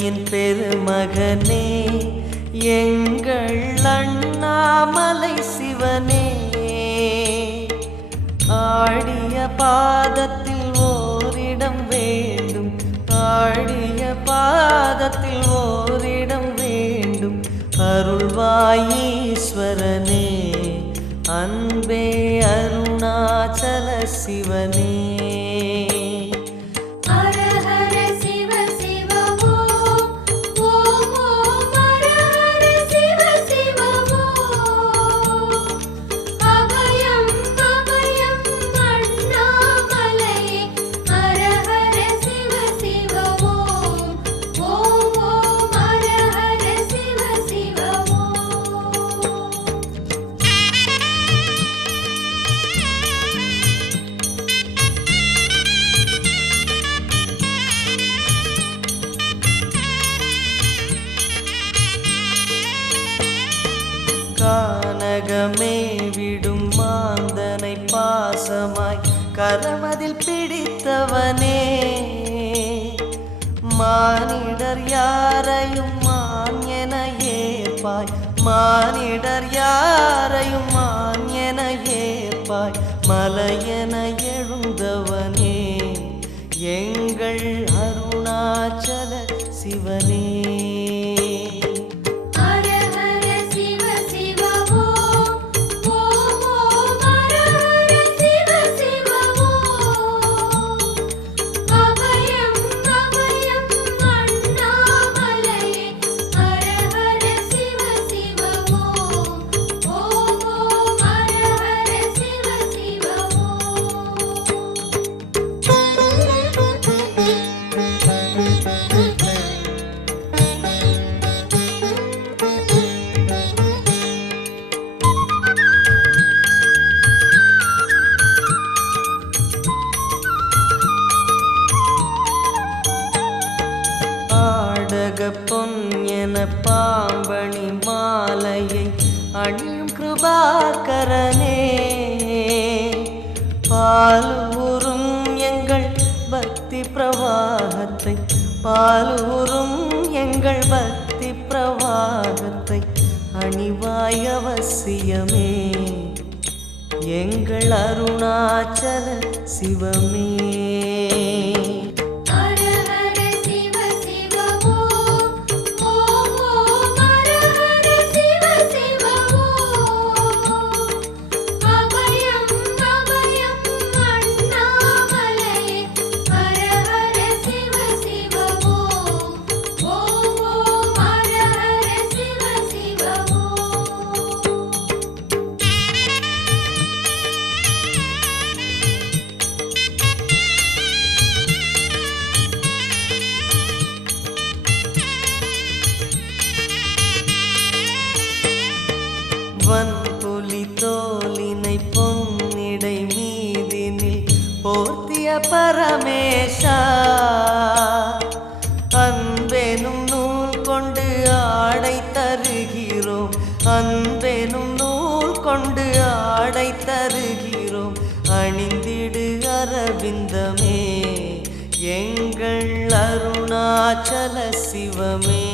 மலையின் பெருமகனே எங்கள் அண்ணாமலை சிவனே, ஆடிய பாதத்தில் ஓரிடம் வேண்டும், ஆடிய பாதத்தில் ஓரிடம் வேண்டும். அருள்வாயீஸ்வரனே அன்பே அருணாச்சல சிவனே. கானகமே விடும் மாந்தனை பாசமாய் கரமதில் பிடித்தவனே, மானிடர் யாரையும் மான் என ஏற்பாய், மானிடர் யாரையும் மான் என ஏற்பாய். மலையென எழுந்தவனே எங்கள் அருணாச்சல சிவனே. பொன் என பாம்பணி மாலையை அணியும் கிருபாகரனே, பாலூரும் எங்கள் பக்தி பிரவாகத்தை, பாலூரும் எங்கள் பக்தி பிரவாகத்தை அணிவாய் அவசியமே எங்கள் அருணாச்சல சிவமே. வன்புலி தோலினை பொன்னிடை மீதினில் போர்த்திய பரமேஷா, அன்பெனும் நூல் கொண்டு ஆடை தருகிறோம், அன்பெனும் நூல் கொண்டு ஆடை தருகிறோம். அணிந்திடு அரவிந்தமே எங்கள் அருணாச்சல சிவமே.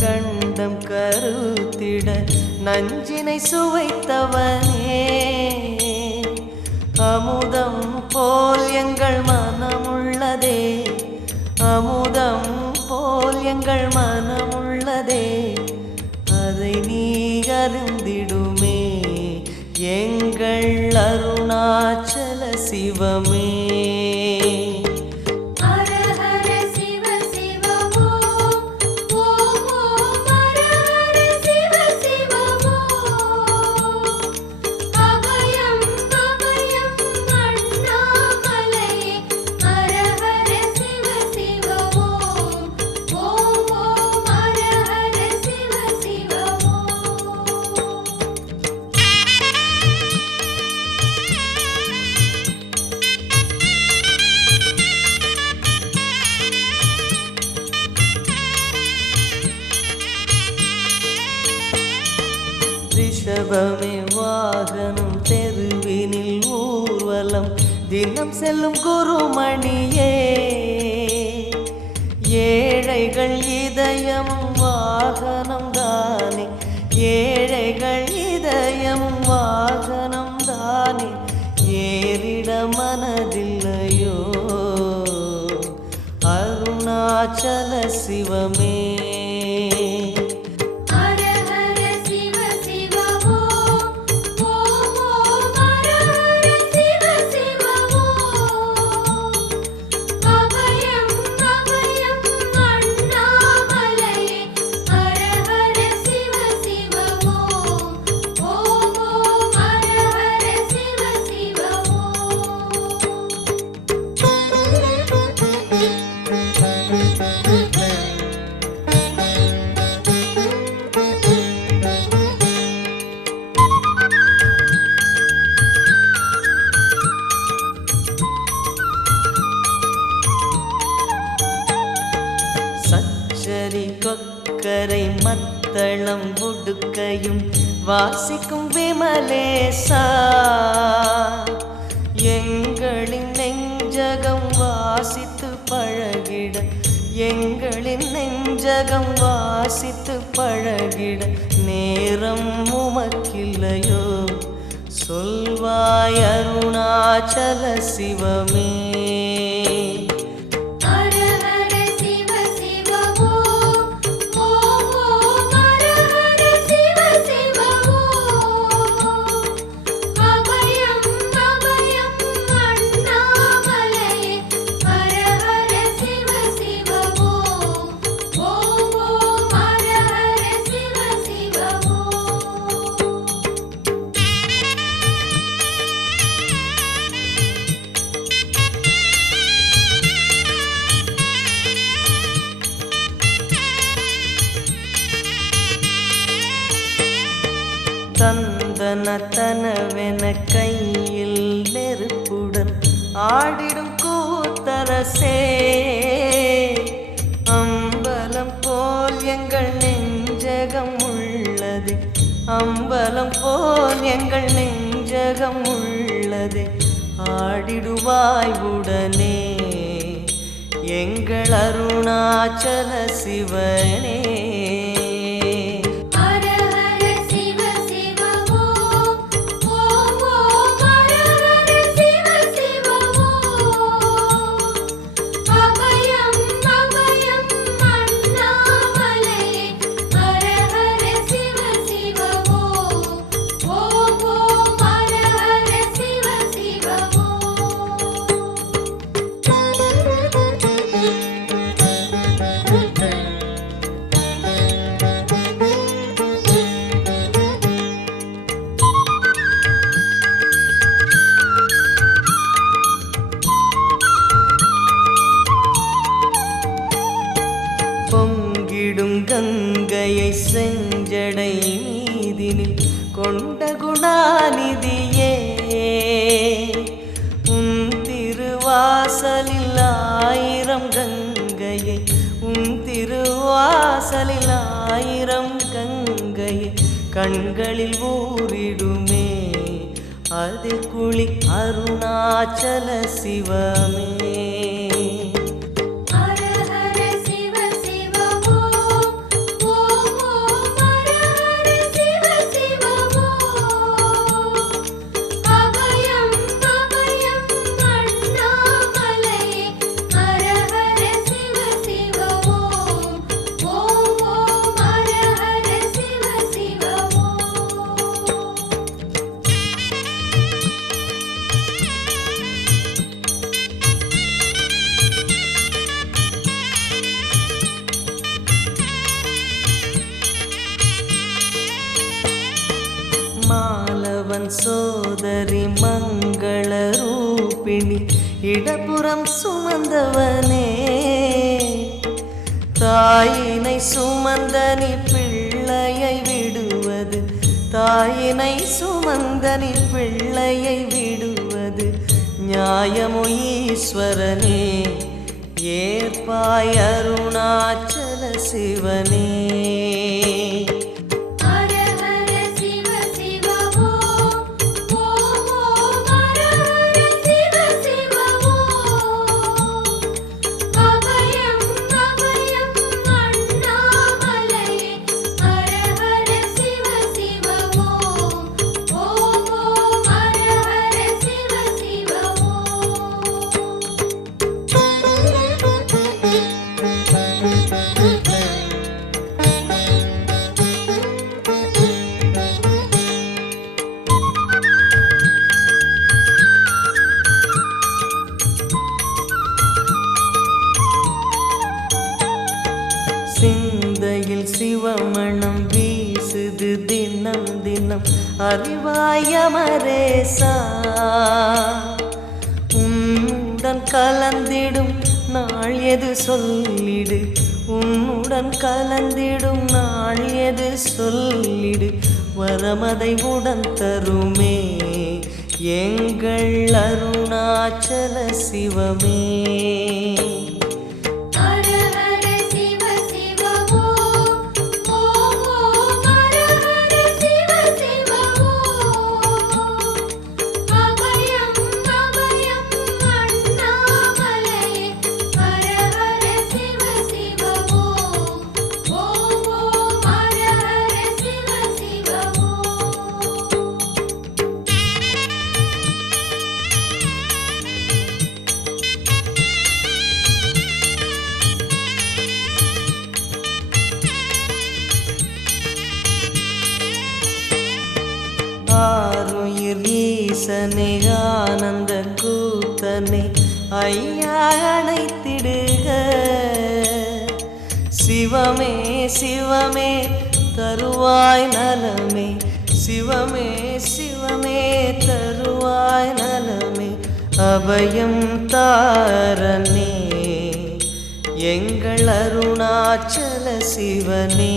கண்டம் கருத்திட நஞ்சினை சுவைத்தவனே, அமுதம் போல் எங்கள் மனமுள்ளதே, அமுதம் போல் எங்கள் மனமுள்ளதே. அதை நீ அருந்திடுமே எங்கள் அருணாச்சல சிவமே. ஹர ஹர சிவ சிவ ரிஷபமே வாகனம் தெருவினில் ஊர்வலம் தினம் செல்லும் குருமணியே ஏழைகள் இதயமும் வாகனம் தானே ஏழைகள் இதயமும் வாகனம் தானே ஏறிட மனதில்லையோ அருணாச்சல சிவமே கொக்கரை மத்தளம் உடுக்கையும் வாசிக்கும் விமலேசா எங்களின் நெஞ்சகம் வாசித்து பழகிட எங்களின் நெஞ்சகம் வாசித்து பழகிட நேரம் உமக்கில்லையோ சொல்வாய் அருணாச்சல சிவமே தந்தனத்தனவென கையில் நெருப்புடன் ஆடிடும் கூத்தரசே அம்பலம் போல் எங்கள் நெஞ்சகம் உள்ளது அம்பலம் போல் எங்கள் நெஞ்சகம் உள்ளது ஆடிடுவாய் உடனே எங்கள் அருணாச்சல சிவனே பொங்கிடும் கங்கையை செஞ்சடை மீதினில் கொண்ட குணாநிதியே உன் திருவாசலில் ஆயிரம் கங்கையை உன் திருவாசலில் ஆயிரம் கங்கையை கண்களில் ஊறிடுமே அதில் குளி அருணாச்சல சிவமே மாலவன் சோதரி மங்கள ரூபிணி இடப்புறம் சுமந்தவனே தாயினை சுமந்தனி பிள்ளையை விடுவது தாயினை சுமந்தனி பிள்ளையை விடுவது நியாயமோ ஈஸ்வரனே ஏற்பாய் அருணாச்சல சிவனே ஹர ஹர சிவ சிவ சிந்தையில் சிவமணம் வீசுது தினம் தினம் அறிவாய மரேசா உன்னுடன் கலந்திடும் நாள் எது சொல்லிடு உன்னுடன் கலந்திடும் நாள் எது சொல்லிடு வரமதை உடன் தருமே எங்கள் அருணாச்சல சிவமே ஆருயிர் ஈசனே ஆனந்த கூத்தனே ஐயா அணைத்திடுக சிவமே சிவமே தருவாய் நலமே சிவமே சிவமே தருவாய் நலமே அபயம் தாரனே எங்கள் அருணாச்சல சிவனே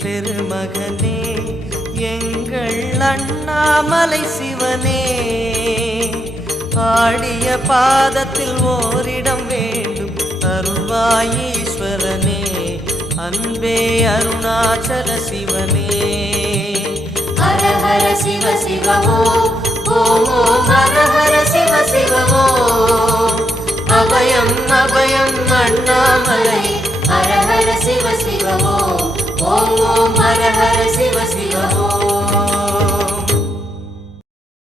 பெருமகனே எங்கள் அண்ணாமலை சிவனே ஆடிய பாதத்தில் ஓரிடம் வேண்டும் அருள்வாய் ஈஸ்வரனே அன்பே அருணாச்சல சிவனே ஹர ஹர சிவ சிவ ஓம் ஓம் ஓம் ஹர ஹர சிவ சிவ ஓம் அபயம் அபயம் அண்ணாமலை ஹர ஹர சிவ சிவ ஓம் ஓம் ஓம் ஹர ஹர சிவ சிவ ஓம்